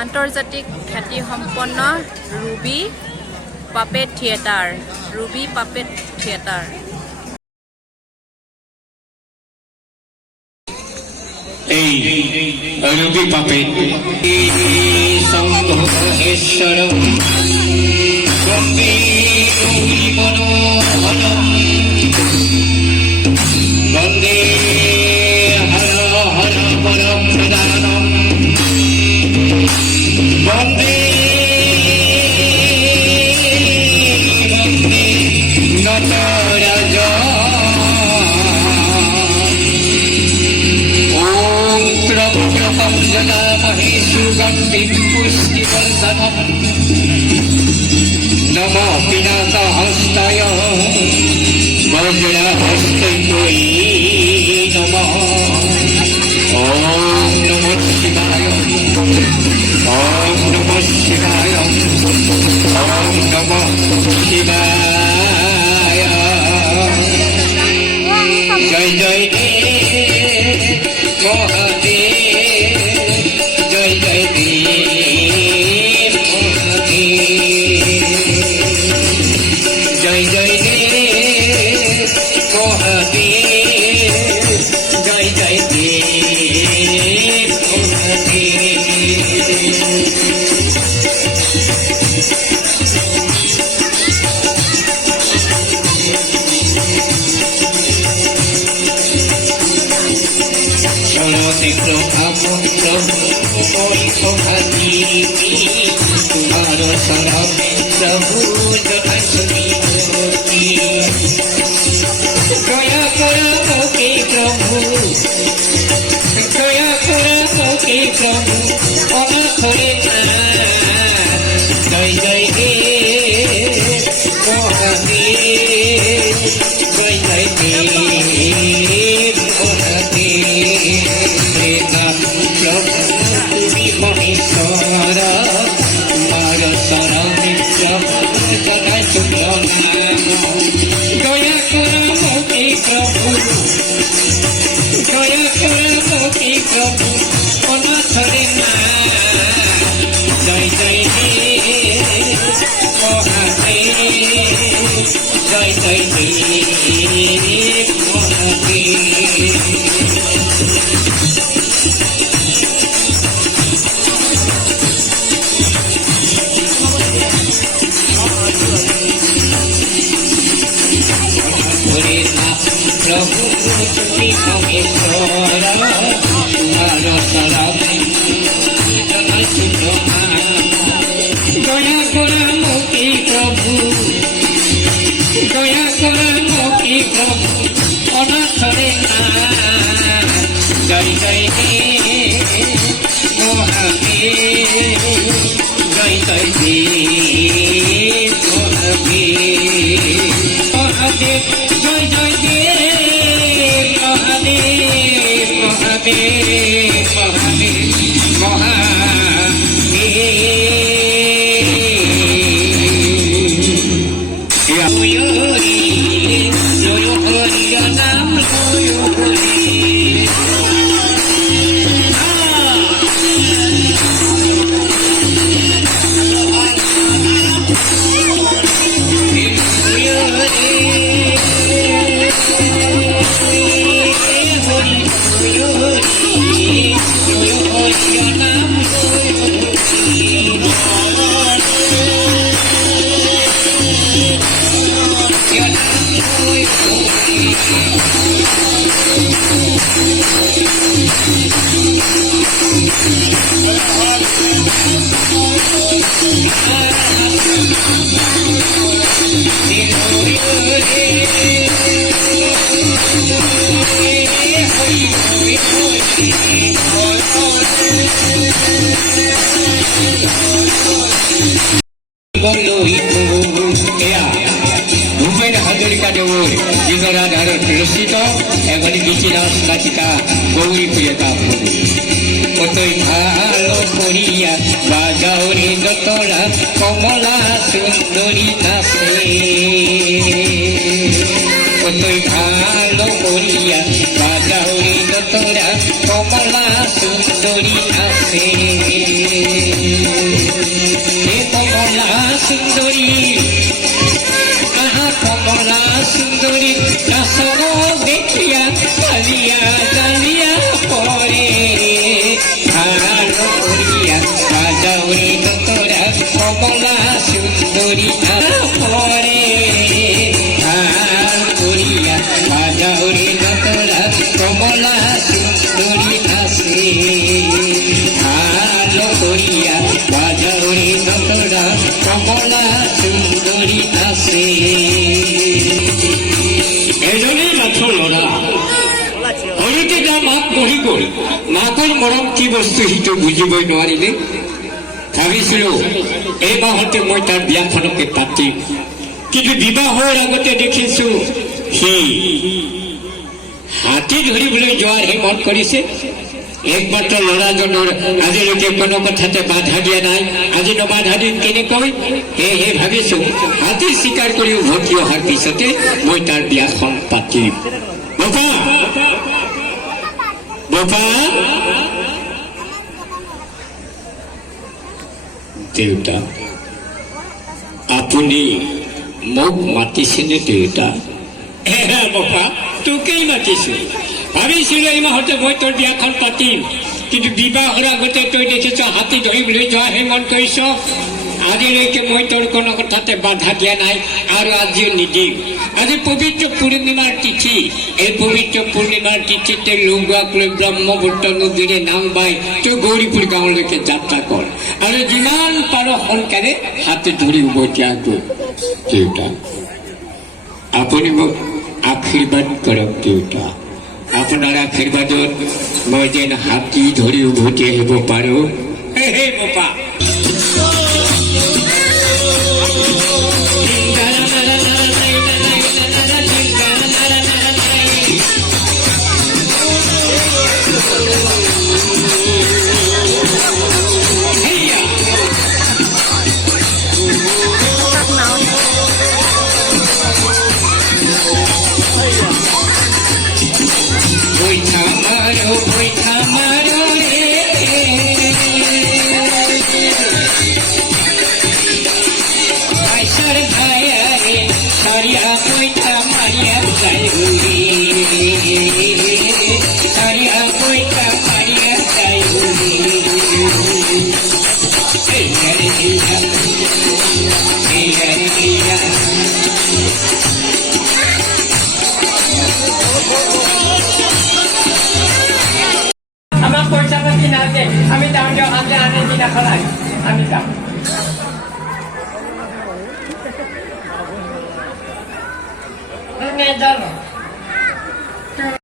আন্তৰ্জাতিক খ্যাতিসম্পন্ন Ruby puppet theatre এই রবি পাপেট শম্ভেশ্বর বন্দে মনোহরম বন্দে হর হর পরম প্রদানম বন্দে বন্দে নটরাজ नमो पिनाकहस्ताय वज्रहस्तै नमः ॐ नमः शिवाय ॐ नमः शिवाय ॐ नमः शिवाय जय जय देव महादेव जय जय देव जय जय देव महादेव जय जय देव शरणते प्रभा पुत्र तुम्हार शरण प्रभु दया करा मोके प्रभु दया करा मोके प्रभु अनाथरे जय जय देव महादेव जय जय देव महादेव महेश्वर तुम्हार शरण प्रभु जगत सुप्रणाम दया करा मोके प्रभु दया करा मोके प्रभु अनाथरे जय जय देव महादेव जय जय देव महादेव प्रभु तुम्ही महेश्वर तुम्हार शरण दया करा मोके प्रभु दया करा मोके प्रभु अनाथरे जय जय देव महादेव जय जय देव महादेव महादेव जय जय देव महादेव महादेव महादेव ভূপেন হাজৰিকা দেৱৰ জীবনাধাৰত ৰচিত এগনি বিচিনাচ নাটিকা গৌৰী প্ৰিয়তা কতই ভাল করিয়া বাজাওরে দতরা কমলা সুন্দরী নাচে কতই ভালো করিয়া বাজাওরে দতরা কমলা সুন্দরী আছে কমলা সুন্দরী কমলা সুন্দরী কাসর দেখিয়া কালিয়া জালিয়া পরে ভালো করিয়া বাজাওরে তোরা কমলা সুন্দরী পরে ভালো করিয়া বাজাওরে তোরা কমলা সুন্দরী আছে ভালো করিয়া বাজাওরে তোরা কমলা সুন্দরী আছে এজনেই নাথৰ ল'ৰা সৰুতে তাৰ মাক মৰি গ'ল মাকৰ মৰম কি বস্তু সিটো বুজিবই নোৱাৰিলে ভাবিছিলো এই মাহতে মই তাৰ বিয়াখনকে পাতিম কিন্তু বিবাহৰ আগতে দেখিছো সি হাতী ধৰিবলৈ যোৱাৰহে মন কৰিছে একমাত্ৰ ল'ৰাজনৰ আজিলৈকে কোনো কথাতে বাধা দিয়া নাই আজি নবাধা দিম কেনেকৈ সেয়েহে ভাবিছো হাতী চিকাৰ কৰি উভতি অহাৰ পিছতে মই তাৰ বিয়াখন পাতিম বাবা বাবা দেউতা আপুনি মোক মাতিছেনে দেউতা বাবা তোকেই মাতিছো ভাবিছিলো এই মাহতে মই তোৰ বিয়াখন পাতিম কিন্তু বিবাহৰ আগতে তই দেখিছ হাতী ধৰিবলৈ যোৱাহে মন কৰিছ আজিলৈকে মই তোৰ কোনো কথাতে বাধা দিয়া নাই আৰু আজিও নিদিম আজি পবিত্ৰ পূৰ্ণিমাৰ তিথি এই পবিত্ৰ পূৰ্ণিমাৰ তিথিতে লগুৱাক লৈ ব্ৰহ্মপুত্ৰ নদীৰে নাম বাই তই গৌৰীপুৰ গাঁৱলৈকে যাত্ৰা কৰ আৰু যিমান পাৰ সোনকালে হাতী ধৰি উভতি গৈ দেউতা আপুনি মোক আশীৰ্বাদ কৰক দেউতা আপোনাৰ আশীৰ্বাদত মই যেন হাতী ধৰি উভতি আহিব পাৰো হে বাপা আমাক পইচা পাতি নাতে আমি যাওঁ দিয়ক আনে আনে দিনাখন আমি যাওঁ নেজানো